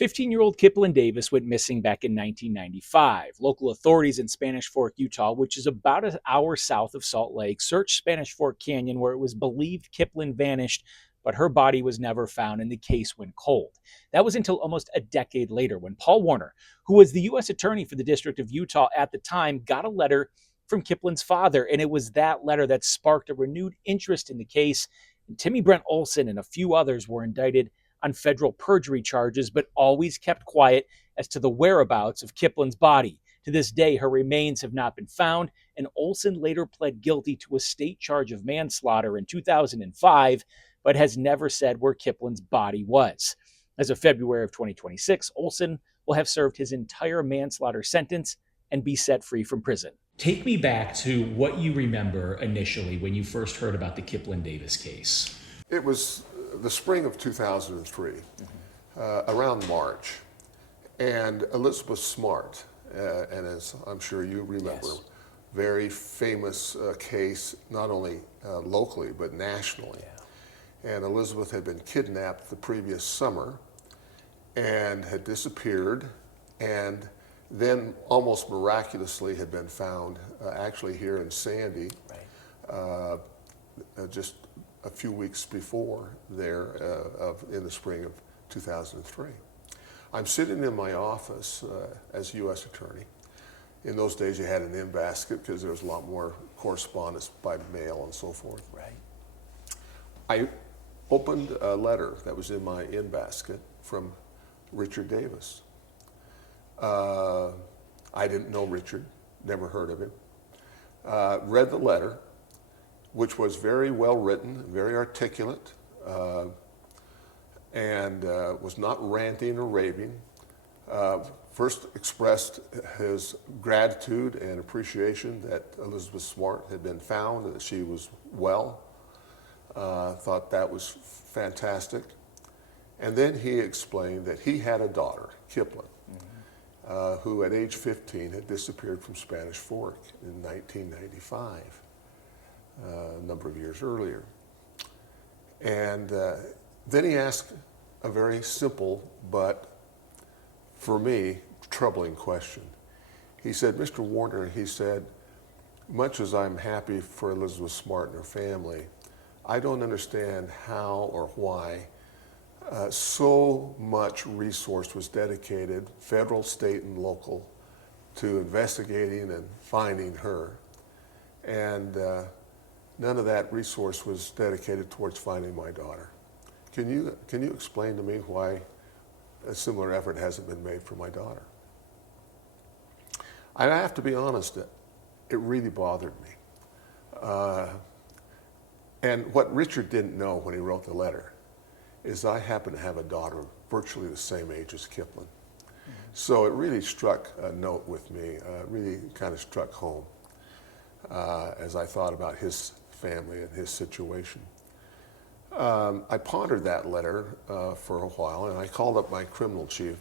15-year-old Kiplyn Davis went missing back in 1995. Local authorities in Spanish Fork, Utah, which is about an hour south of Salt Lake, searched Spanish Fork Canyon where it was believed Kiplyn vanished, but her body was never found and the case went cold. That was until almost a decade later when Paul Warner, who was the U.S. Attorney for the District of Utah at the time, got a letter from Kiplyn's father, and it was that letter that sparked a renewed interest in the case. And Timmy Brent Olson and a few others were indicted on federal perjury charges, but always kept quiet as to the whereabouts of Kiplyn's body. To this day, her remains have not been found, and Olson later pled guilty to a state charge of manslaughter in 2005, but has never said where Kiplyn's body was. As of February of 2026, Olson will have served his entire manslaughter sentence and be set free from prison. Take me back to what you remember initially when you first heard about the Kiplyn Davis case. It was the spring of 2003, around March, and Elizabeth Smart, and as I'm sure you remember, yes, very famous case, not only locally, but nationally. Yeah. And Elizabeth had been kidnapped the previous summer and had disappeared, and then almost miraculously had been found actually here in Sandy, right, just a few weeks before there in the spring of 2003. I'm sitting in my office as U.S. Attorney. In those days you had an in-basket because there was a lot more correspondence by mail and so forth. Right. I opened a letter that was in my in-basket from Richard Davis. I didn't know Richard, never heard of him. Read the letter, which was very well written, very articulate, and was not ranting or raving. First expressed his gratitude and appreciation that Elizabeth Smart had been found, that she was well. Thought that was fantastic. And then he explained that he had a daughter, Kiplyn, who at age 15 had disappeared from Spanish Fork in 1995. A number of years earlier. And then he asked a very simple, but for me, troubling question. He said, Mr. Warner, he said, much as I'm happy for Elizabeth Smart and her family, I don't understand how or why so much resource was dedicated, federal, state, and local, to investigating and finding her. And none of that resource was dedicated towards finding my daughter. Can you explain to me why a similar effort hasn't been made for my daughter? I have to be honest, it really bothered me. And what Richard didn't know when he wrote the letter is I happen to have a daughter virtually the same age as Kiplyn. Mm-hmm. So it really struck a note with me, really kind of struck home as I thought about his family and his situation. I pondered that letter for a while, and I called up my criminal chief,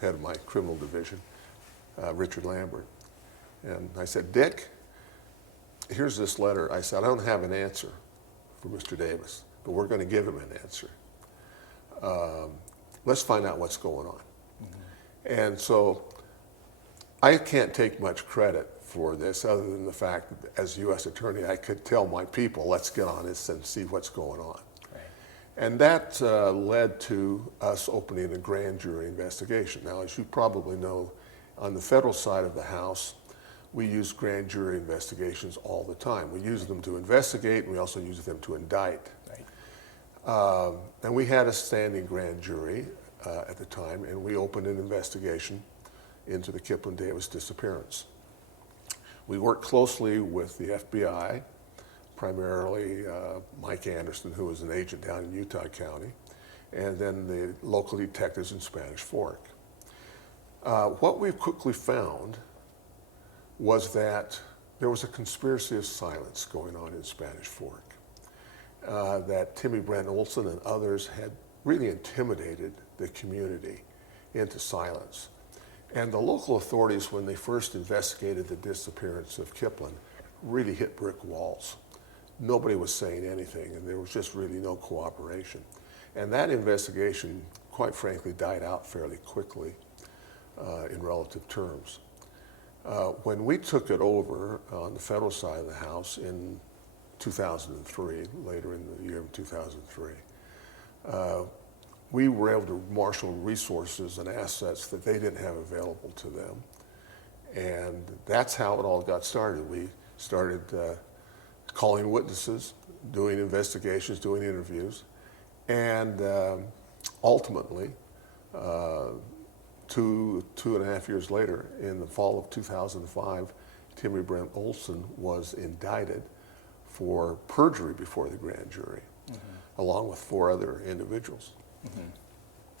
head of my criminal division, Richard Lambert. And I said, Dick, here's this letter. I said, I don't have an answer for Mr. Davis, but we're going to give him an answer. Let's find out what's going on. Mm-hmm. And so I can't take much credit for this other than the fact that as U.S. Attorney, I could tell my people, let's get on this and see what's going on. Right. And that led to us opening a grand jury investigation. Now, as you probably know, on the federal side of the House, we use grand jury investigations all the time. We use them to investigate, and we also use them to indict. Right. And we had a standing grand jury at the time, and we opened an investigation into the Kiplyn Davis disappearance. We worked closely with the FBI, primarily Mike Anderson, who was an agent down in Utah County, and then the local detectives in Spanish Fork. What we quickly found was that there was a conspiracy of silence going on in Spanish Fork, that Timmy Brent Olson and others had really intimidated the community into silence. And the local authorities, when they first investigated the disappearance of Kiplyn, really hit brick walls. Nobody was saying anything, and there was just really no cooperation. And that investigation quite frankly, died out fairly quickly in relative terms. When we took it over on the federal side of the house in 2003, later in the year of 2003, we were able to marshal resources and assets that they didn't have available to them. And that's how it all got started. We started calling witnesses, doing investigations, doing interviews, and ultimately, 2.5 years later, in the fall of 2005, Timmy Brent Olson was indicted for perjury before the grand jury, along with 4 other individuals.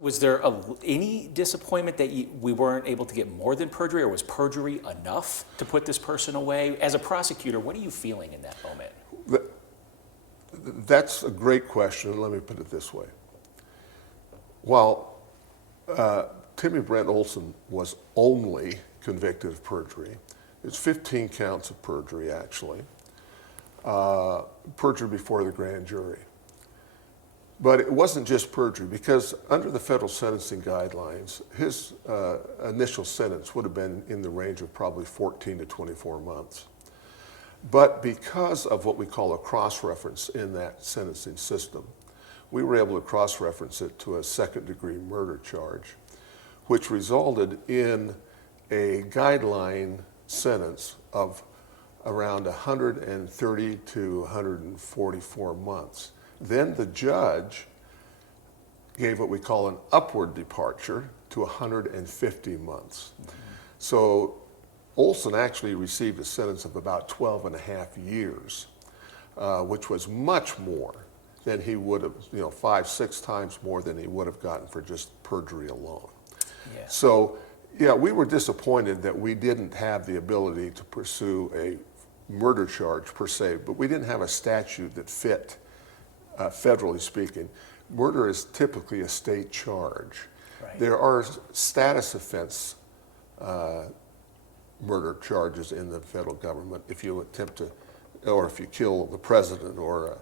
Was there any disappointment that we weren't able to get more than perjury, or was perjury enough to put this person away? As a prosecutor, what are you feeling in that moment? That's a great question. Let me put it this way. While Timmy Brent Olson was only convicted of perjury, it's 15 counts of perjury, actually, perjury before the grand jury. But it wasn't just perjury, because under the federal sentencing guidelines, his initial sentence would have been in the range of probably 14 to 24 months. But because of what we call a cross-reference in that sentencing system, we were able to cross-reference it to a second-degree murder charge, which resulted in a guideline sentence of around 130 to 144 months. Then the judge gave what we call an upward departure to 150 months. So Olson actually received a sentence of about 12 and a half years, which was much more than he would have, 5, 6 times more than he would have gotten for just perjury alone. Yeah. So, yeah, we were disappointed that we didn't have the ability to pursue a murder charge per se, but we didn't have a statute that fit, federally speaking. Murder is typically a state charge. Right. There are status offense murder charges in the federal government if you attempt to, or if you kill the president or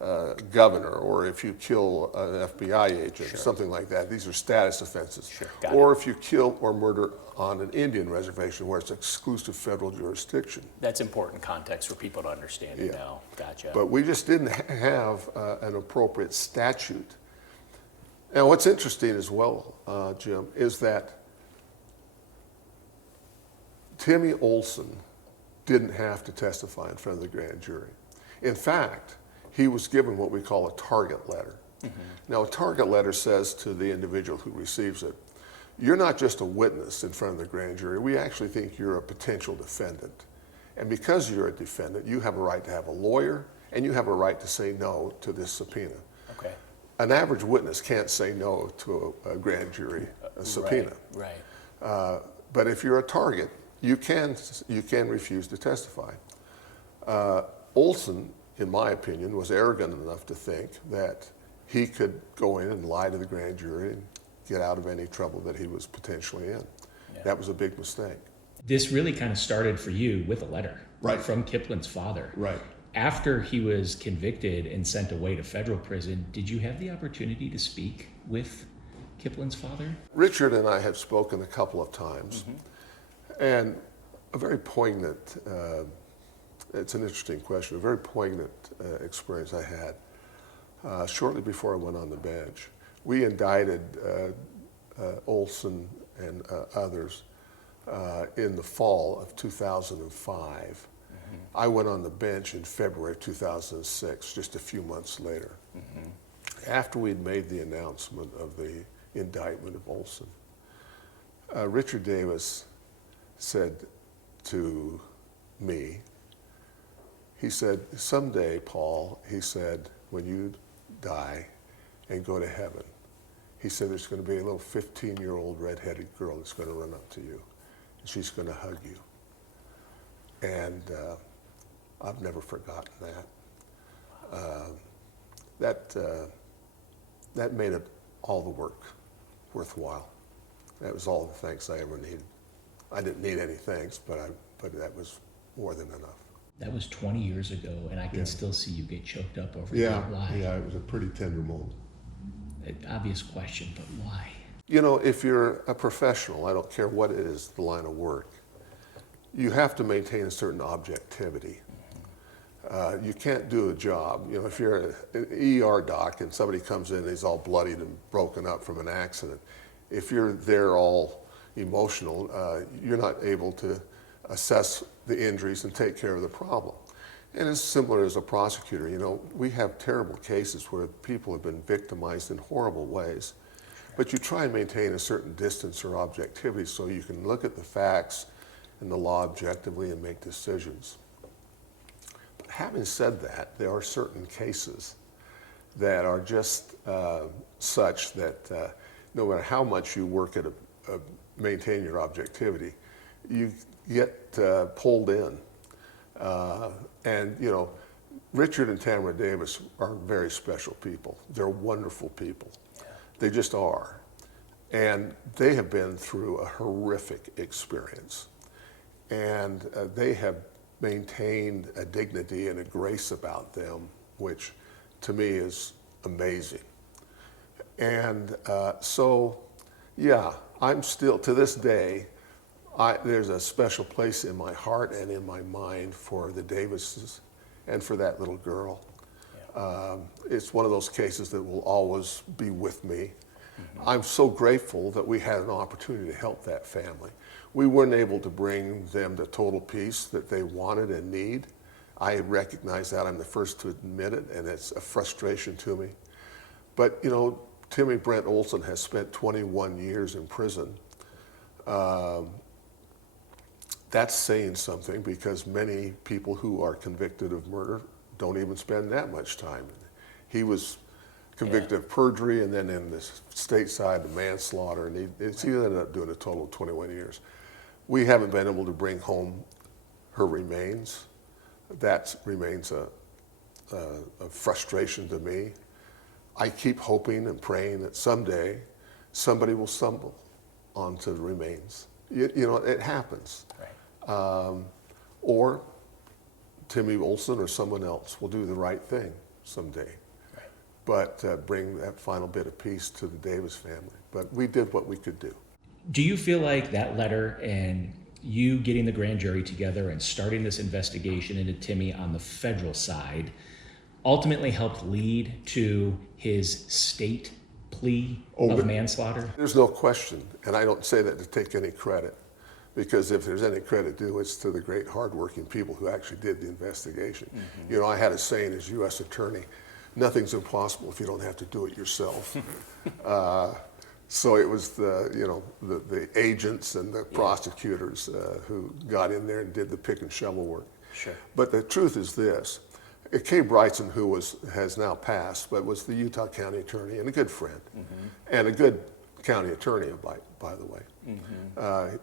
a governor, or if you kill an FBI agent, Sure. something like that. These are status offenses. Sure. Or if you kill or murder on an Indian reservation where it's exclusive federal jurisdiction. That's important context for people to understand and know. Gotcha. But we just didn't have an appropriate statute. Now, what's interesting as well, Jim, is that Timmy Olson didn't have to testify in front of the grand jury. In fact, he was given what we call a target letter. Now, a target letter says to the individual who receives it, you're not just a witness in front of the grand jury. We actually think you're a potential defendant. And because you're a defendant, you have a right to have a lawyer, and you have a right to say no to this subpoena. Okay. An average witness can't say no to a grand jury subpoena. Right. But if you're a target, you can refuse to testify. Olson, in my opinion, was arrogant enough to think that he could go in and lie to the grand jury and get out of any trouble that he was potentially in. Yeah. That was a big mistake. This really kind of started for you with a letter from Kiplyn's father. Right. After he was convicted and sent away to federal prison, did you have the opportunity to speak with Kiplyn's father? Richard and I have spoken a couple of times, and a very poignant, it's an interesting question, a very poignant experience I had shortly before I went on the bench. We indicted Olson and others in the fall of 2005. I went on the bench in February of 2006, just a few months later, after we'd made the announcement of the indictment of Olson. Richard Davis said to me, he said, someday, Paul, he said, when you die and go to heaven, he said, there's going to be a little 15-year-old redheaded girl that's going to run up to you, and she's going to hug you. And I've never forgotten that. That made it all the work worthwhile. That was all the thanks I ever needed. I didn't need any thanks, but that was more than enough. That was 20 years ago, and I can still see you get choked up over Yeah, that lie. yeah, it was a pretty tender moment. An obvious question, but why? You know, if you're a professional, I don't care what it is, the line of work, you have to maintain a certain objectivity. You can't do a job. You know, if you're an ER doc and somebody comes in and he's all bloodied and broken up from an accident, if you're there all emotional, you're not able to assess the injuries and take care of the problem. And it's similar as a prosecutor. You know, we have terrible cases where people have been victimized in horrible ways, but you try and maintain a certain distance or objectivity so you can look at the facts and the law objectively and make decisions. But having said that, there are certain cases that are just such that no matter how much you work at maintain your objectivity, you get pulled in. And you know, Richard and Tamara Davis are very special people. They're wonderful people. They just are. And they have been through a horrific experience. And they have maintained a dignity and a grace about them, which to me is amazing. And so, yeah, I'm still, to this day, there's a special place in my heart and in my mind for the Davises and for that little girl. Yeah. It's one of those cases that will always be with me. Mm-hmm. I'm so grateful that we had an opportunity to help that family. We weren't able to bring them the total peace that they wanted and need. I recognize that. I'm the first to admit it, and it's a frustration to me. But, you know, Timmy Brent Olson has spent 21 years in prison. That's saying something, because many people who are convicted of murder don't even spend that much time. He was convicted of perjury, and then in the state side of manslaughter, and he ended up doing a total of 21 years. We haven't been able to bring home her remains. That remains a frustration to me. I keep hoping and praying that someday somebody will stumble onto the remains. You know, it happens. Right. Or Timmy Olson or someone else will do the right thing someday. Right. But bring that final bit of peace to the Davis family. But we did what we could do. Do you feel like that letter and you getting the grand jury together and starting this investigation into Timmy on the federal side ultimately helped lead to his state plea of manslaughter? There's no question, and I don't say that to take any credit, because if there's any credit due, it's to the great hardworking people who actually did the investigation. Mm-hmm. You know, I had a saying as U.S. Attorney, nothing's impossible if you don't have to do it yourself. So it was the agents and the prosecutors who got in there and did the pick and shovel work. Sure. But the truth is this. Kay Brightson, who has now passed, but was the Utah County Attorney and a good friend, mm-hmm. and a good county attorney, by the way. Mm-hmm.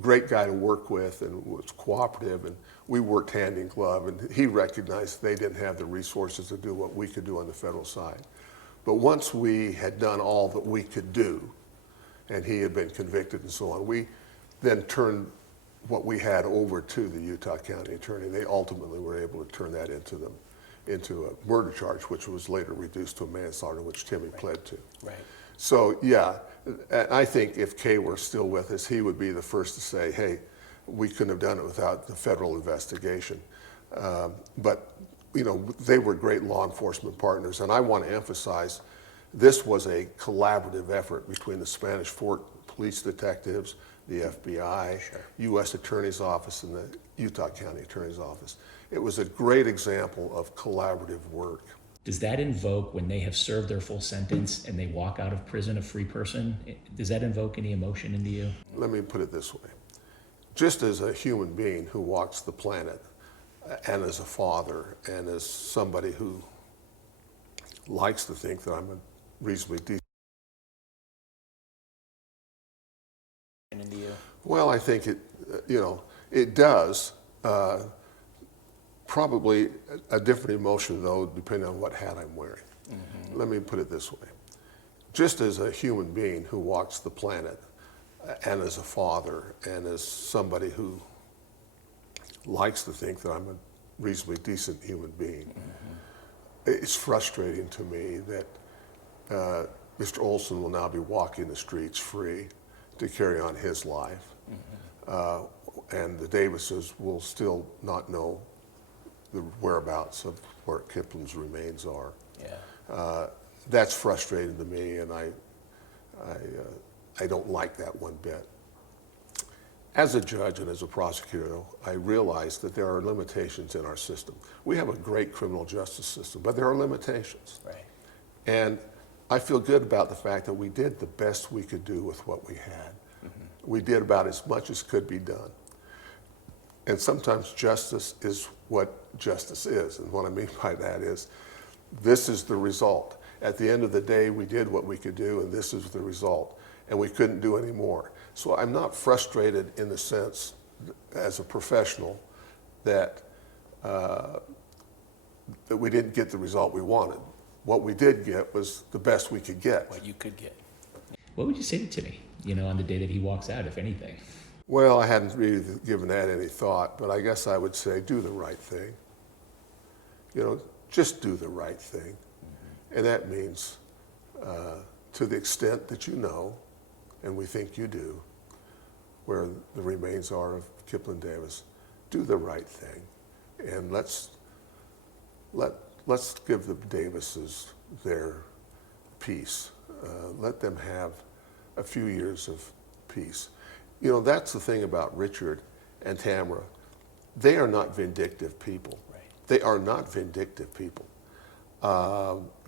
Great guy to work with and was cooperative, and we worked hand in glove, and he recognized they didn't have the resources to do what we could do on the federal side. But once we had done all that we could do, and he had been convicted and so on, we then turned what we had over to the Utah County Attorney. They ultimately were able to turn that into a murder charge, which was later reduced to a manslaughter, which Timmy pled to. Right. So yeah, I think if Kay were still with us, he would be the first to say, hey, we couldn't have done it without the federal investigation. But you know, they were great law enforcement partners, and I want to emphasize this was a collaborative effort between the Spanish Fort police detectives, the FBI, sure. U.S. Attorney's Office, and the Utah County Attorney's Office. It was a great example of collaborative work. Does that invoke, when they have served their full sentence and they walk out of prison a free person, does that invoke any emotion into you? Let me put it this way. Just as a human being who walks the planet, and as a father, and as somebody who likes to think that I'm a reasonably decent. Into you? Well, I think it does. Probably a different emotion, though, depending on what hat I'm wearing. Mm-hmm. Let me put it this way. Just as a human being who walks the planet, and as a father, and as somebody who likes to think that I'm a reasonably decent human being, mm-hmm. It's frustrating to me that Mr. Olson will now be walking the streets free to carry on his life. And the Davises will still not know the whereabouts of where Kiplyn's remains are. That's frustrating to me, and I don't like that one bit. As a judge and as a prosecutor, I realize that there are limitations in our system. We have a great criminal justice system, but there are limitations. Right. And I feel good about the fact that we did the best we could do with what we had. We did about as much as could be done. And sometimes justice is what justice is. And what I mean by that is, this is the result. At the end of the day, we did what we could do, and this is the result. And we couldn't do any more. So I'm not frustrated in the sense, as a professional, that we didn't get the result we wanted. What we did get was the best we could get. What you could get. What would you say to Timmy, on the day that he walks out, if anything? Well, I hadn't really given that any thought, but I guess I would say do the right thing. Just do the right thing. And that means, to the extent that you know, and we think you do, where the remains are of Kiplyn Davis, do the right thing. And let's give the Davises their peace. Let them have a few years of peace. That's the thing about Richard and Tamara. They are not vindictive people. Right. They are not vindictive people.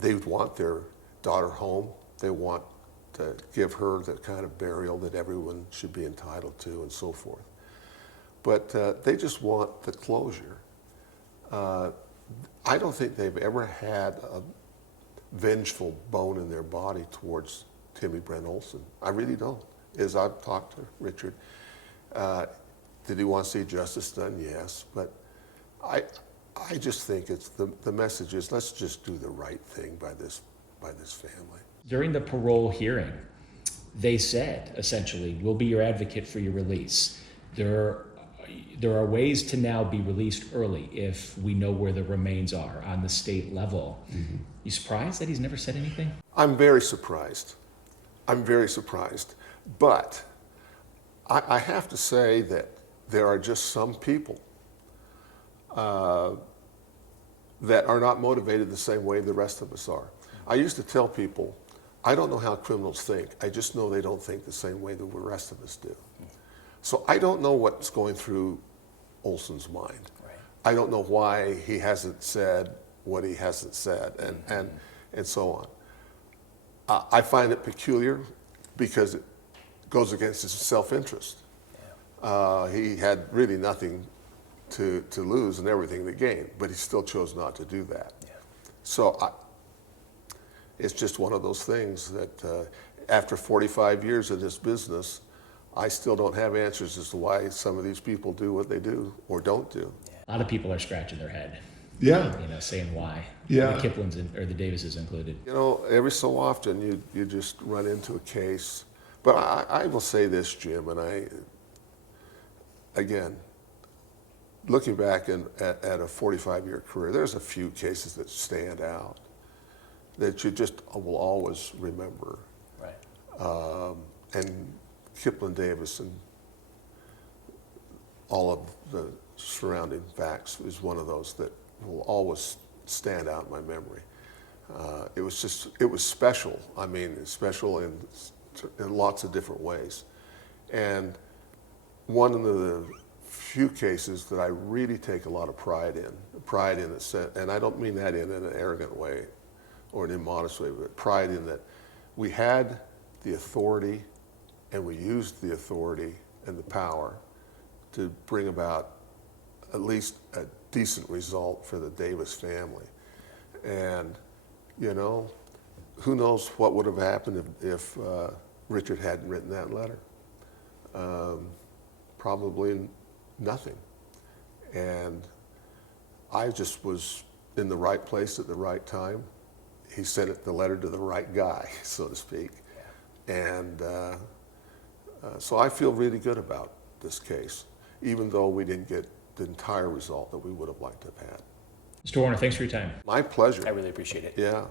They want their daughter home. They want to give her the kind of burial that everyone should be entitled to, and so forth. But they just want the closure. I don't think they've ever had a vengeful bone in their body towards Timmy Brent Olson. I really don't. As I've talked to Richard, did he want to see justice done? Yes. But I just think it's the message is, let's just do the right thing by this family. During the parole hearing, they said, essentially, we'll be your advocate for your release. There are ways to now be released early if we know where the remains are on the state level. You surprised that he's never said anything? I'm very surprised. But I have to say that there are just some people that are not motivated the same way the rest of us are. I used to tell people, I don't know how criminals think. I just know they don't think the same way that the rest of us do. So I don't know what's going through Olson's mind. Right. I don't know why he hasn't said what he hasn't said, and so on. I find it peculiar because it goes against his self-interest. He had really nothing to lose and everything to gain, but he still chose not to do that. So it's just one of those things that after 45 years of this business, I still don't have answers as to why some of these people do what they do or don't do. A lot of people are scratching their head. Yeah. Saying why. Yeah. The Kiplyns or the Davises included. Every so often you just run into a case. But I will say this, Jim, and again, looking back at a 45-year career, there's a few cases that stand out that you just will always remember. Right. And Kiplyn Davis and all of the surrounding facts is one of those that will always stand out in my memory. It was special. I mean, special in lots of different ways. And one of the few cases that I really take a lot of pride in a sense, and I don't mean that in an arrogant way or an immodest way, but pride in that we had the authority and we used the authority and the power to bring about at least a decent result for the Davis family. And, who knows what would have happened if Richard hadn't written that letter. Probably nothing. And I just was in the right place at the right time. He sent the letter to the right guy, so to speak. And so I feel really good about this case, even though we didn't get the entire result that we would have liked to have had. Mr. Warner, thanks for your time. My pleasure. I really appreciate it. Yeah.